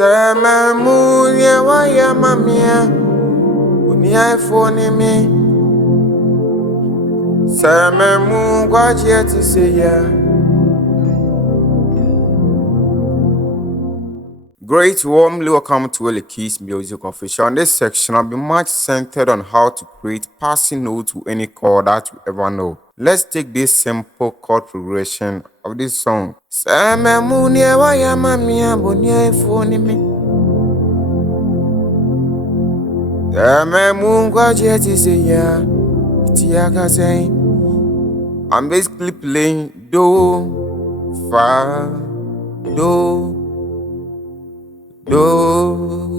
Samamunya waya mamia unia ifoni mi Samamu kwachi to say ya. Great warmly welcome to Willie Keys Music Official. In this section, I'll be much centered on how to create passing notes to any chord that you ever know. Let's take this simple chord progression of this song. Samamunya waya mamia unia ifoni mi I'm basically playing do, fa, do,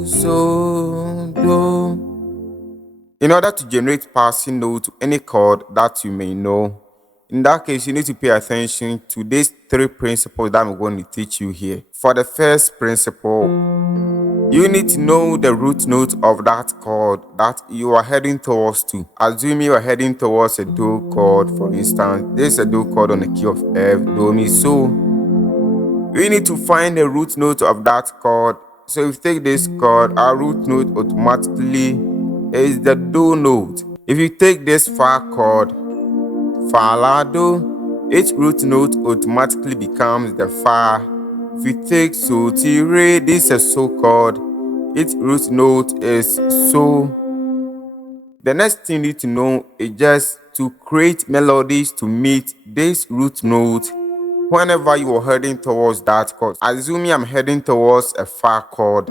so, do. In order to generate passing note to any chord that you may know, in that case, you need to pay attention to these three principles that I'm going to teach you here. For the first principle, you need to know the root note of that chord that you are heading towards to. Assume you are heading towards a do chord, for instance. This is a do chord on the key of F, do, mi, so. We need to find the root note of that chord. So if you take this chord, our root note automatically is the do note. If you take this fa chord, fa, la, do, its root note automatically becomes the fa. If you take so, ti, re, this is a so chord, its root note is so. The next thing you need to know is just to create melodies to meet this root note whenever you are heading towards that chord. Assuming I'm heading towards a fa chord.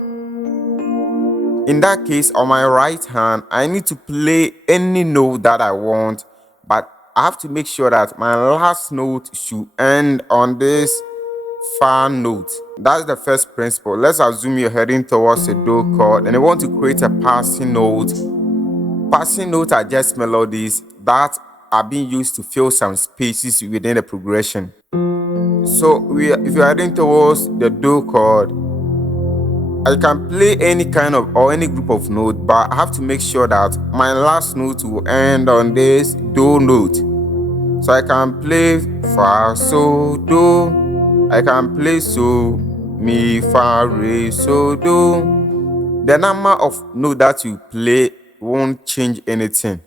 In that case, on my right hand, I need to play any note that I want, but I have to make sure that my last note should end on this fa note. That's the first principle. Let's assume you're heading towards a do chord and you want to create a passing note. Passing notes are just melodies that are being used to fill some spaces within the progression. So if you're heading towards the do chord, I can play any kind of or any group of notes, but I have to make sure that my last note will end on this do note. So I can play fa, so, do. I can play so, mi, fa, re, so, do. The number of notes that you play won't change anything.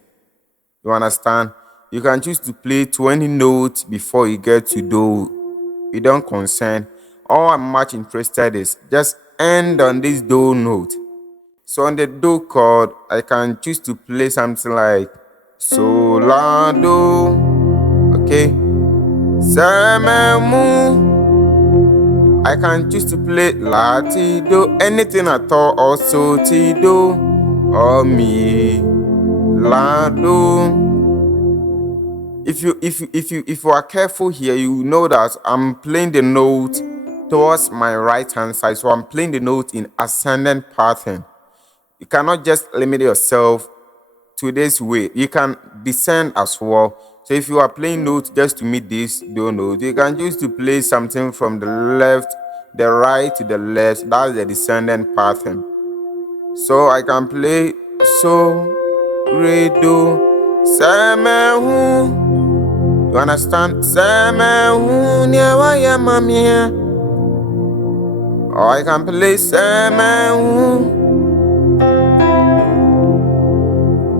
You understand? You can choose to play 20 notes before you get to do. You don't concern. All I'm much interested is just end on this do note. So on the do chord, I can choose to play something like so, la, do. Okay? Samamu. I can choose to play la, ti, do, anything at all, or so, ti, do, or mi, la, do. If you are careful here, you know that I'm playing the note towards my right hand side, so I'm playing the note in ascending pattern. You cannot just limit yourself to this way. You can descend as well. So if you are playing notes just to meet this do note, you can choose to play something from the left, the right to the left. That's the descending pattern. So I can play so, re, do, samahu. You understand? Samahu nyawa ya mamia. Or I can play samahu.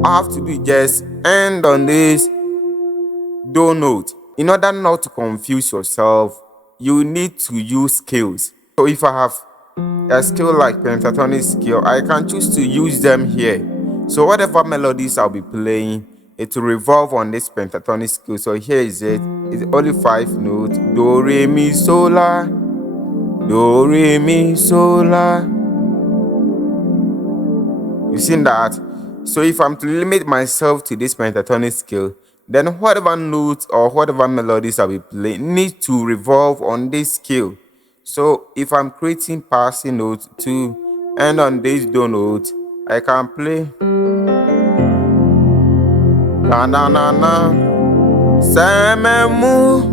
I have to do just end on this do note. In order not to confuse yourself, you need to use scales. So if I have a scale like pentatonic scale, I can choose to use them here. So whatever melodies I'll be playing, it will revolve on this pentatonic scale. So here is it. It's only 5 notes. Do, re, mi, so, la. Do, re, mi, so, la. You've seen that? So if I'm to limit myself to this pentatonic scale, then whatever notes or whatever melodies I'll be playing need to revolve on this scale. So if I'm creating passing notes to end on this do note, I can play na na na na samamu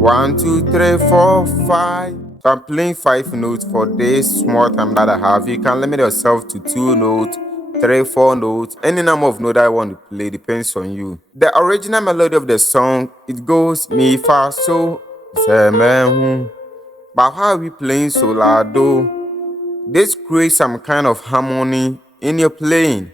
1 2 3 4 5. So I'm playing 5 notes for this small time that I have. You can limit yourself to 2 notes, 3, 4 notes. Any number of notes I want to play depends on you. The original melody of the song, it goes mi, fa, so, samamu. But how are we playing so loud though? This creates some kind of harmony in your playing.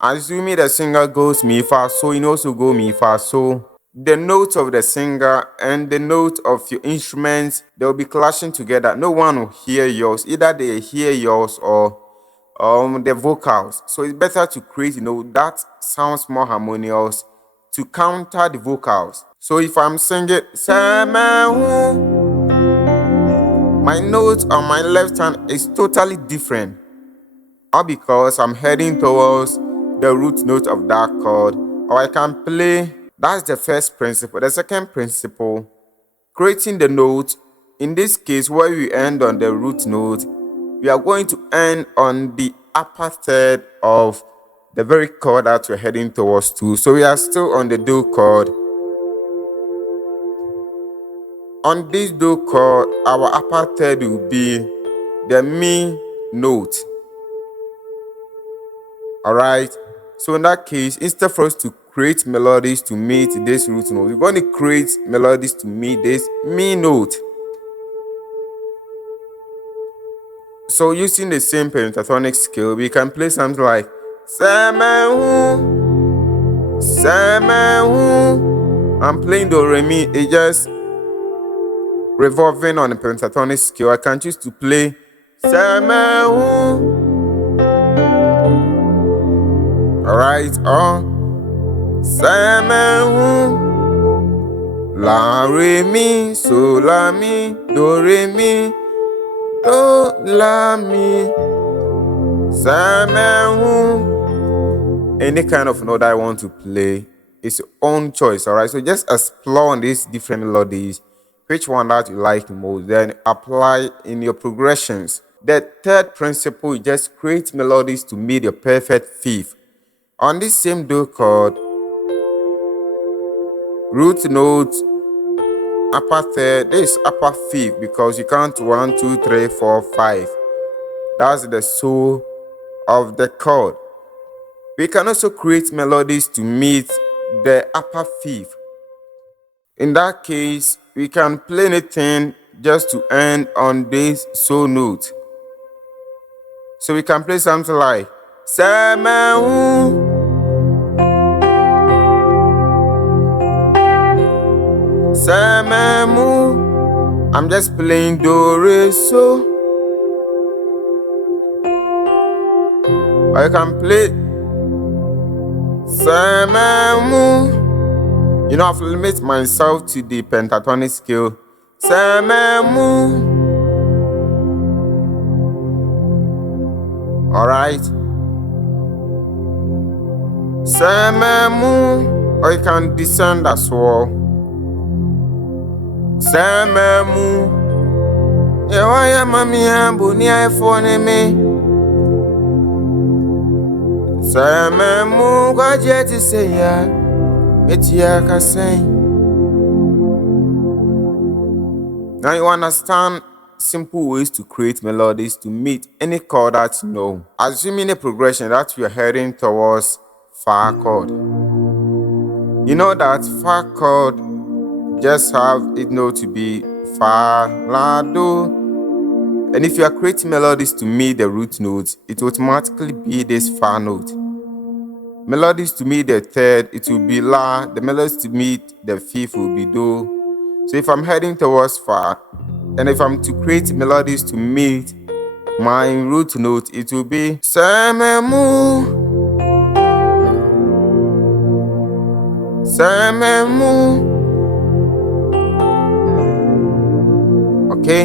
Assuming the singer goes mi fa so, you also go mi fa so. The note of the singer and the note of your instruments, they'll be clashing together. No one will hear yours. Either they hear yours or the vocals. So it's better to create, that sounds more harmonious to counter the vocals. So if I'm singing, my note on my left hand is totally different. All because I'm heading towards the root note of that chord, or I can play. That's the first principle. The second principle, creating the note. In this case, where we end on the root note, we are going to end on the upper third of the very chord that we're heading towards to. So we are still on the do chord. On this do chord, our upper third will be the mi note. Alright, so in that case, instead for us to create melodies to meet this root note, we're going to create melodies to meet this mi note. So using the same pentatonic scale, we can play something like I'm playing do re mi. It just revolving on the pentatonic scale. I can choose to play alright, la re mi so la mi do re mi do la mi any kind of note I want to play is your own choice. Alright, so just explore on these different melodies, which one that you like most, then apply in your progressions. The third principle is just create melodies to meet your perfect fifth. On this same do chord, root note, upper third, this is upper fifth because you count 1, 2, 3, 4, 5. That's the soul of the chord. We can also create melodies to meet the upper fifth. In that case, we can play anything just to end on this so note. So we can play something like I'm just playing do re so. I can play I've limited myself to the pentatonic scale. Alright. Or you can descend as well. Ewaya mami ambu ni iPhone me. Kwa jeti se ya metia kaseng. Now you understand simple ways to create melodies to meet any chord that you know. Assuming a progression that we are heading towards fa chord. You know that fa chord just have it note to be fa, la, do. And if you are creating melodies to meet the root notes, it will automatically be this fa note. Melodies to meet the third, it will be la. The melodies to meet the fifth will be do. So if I'm heading towards fa, and if I'm to create melodies to meet my root note, it will be sememu. Okay,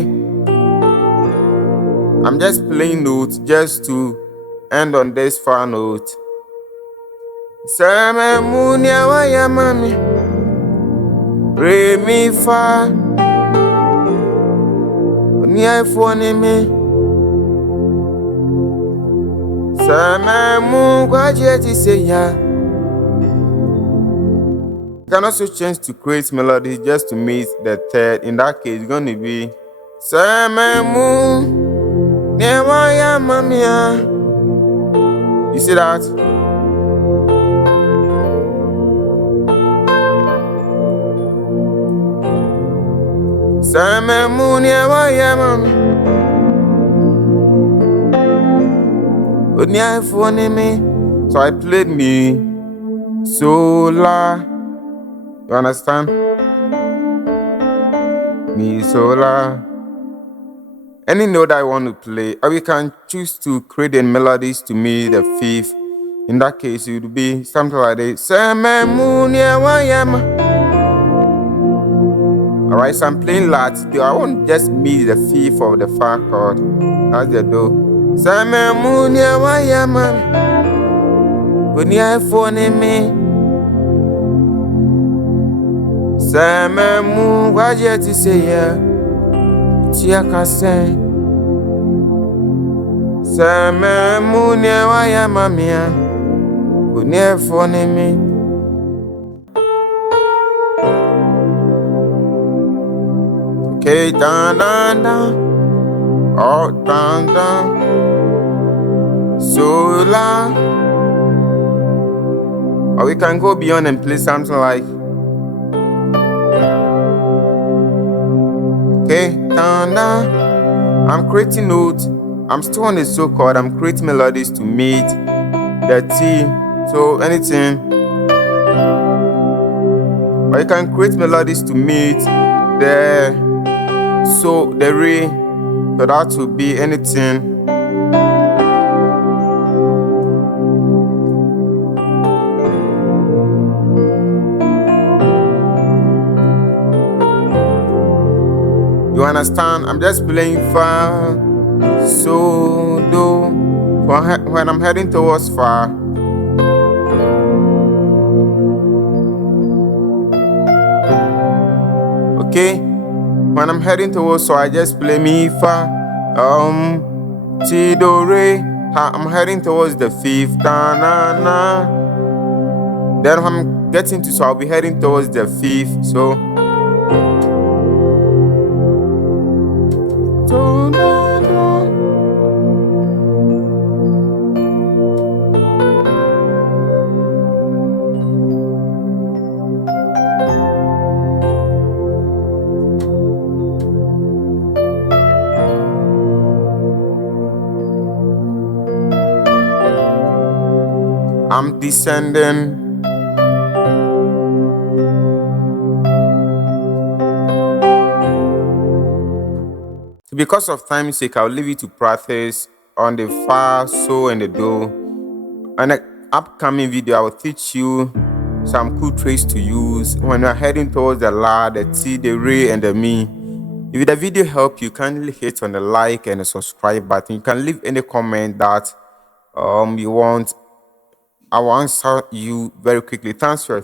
I'm just playing notes just to end on this fa note. Sememu ni awaya mami re mi fa ni iPhone me. Sememu kwa jeti se ya. You can also change to create melody just to meet the third. In that case, it's going to be sememu ni awaya mami. You see that? Same moon, yeah, why, yeah, mama. But yeah, funny me. So I played me solar. You understand? Me solar. Any note I want to play, or we can choose to create the melodies to me the fifth. In that case, it would be something like this. Same moon, yeah, why, yeah, mama. Alright, so I'm playing Latino. I won't just meet the fifth of the fa chord. That's the do. Same moon, yeah, why, yeah, man. When you have phone in me. Same moon, what you to say, yeah. Tia can say. Same moon, yeah, why, yeah, mamma. When you have phone in me. Okay, down, down, down. Oh, down, down. So loud. Or we can go beyond and play something like. Okay, down, down. I'm creating notes. I'm still on the so chord. I'm creating melodies to meet the T. So anything. Or you can create melodies to meet the so the re. So that would be anything. You understand? I'm just playing fa, so, do. When I'm heading towards fa. Okay? When I'm heading towards so, I just play mi fa, ti, do, re. I'm heading towards the fifth, da, na, na. Then when I'm getting to so, I'll be heading towards the fifth, so. I'm descending. Because of time's sake, I'll leave you to practice on the fa, so, and the do. In the upcoming video, I will teach you some cool tricks to use when you're heading towards the la, the ti, the re, and the mi. If the video helped you, kindly hit on the like and the subscribe button. You can leave any comment that you want. I will answer you very quickly. Thanks for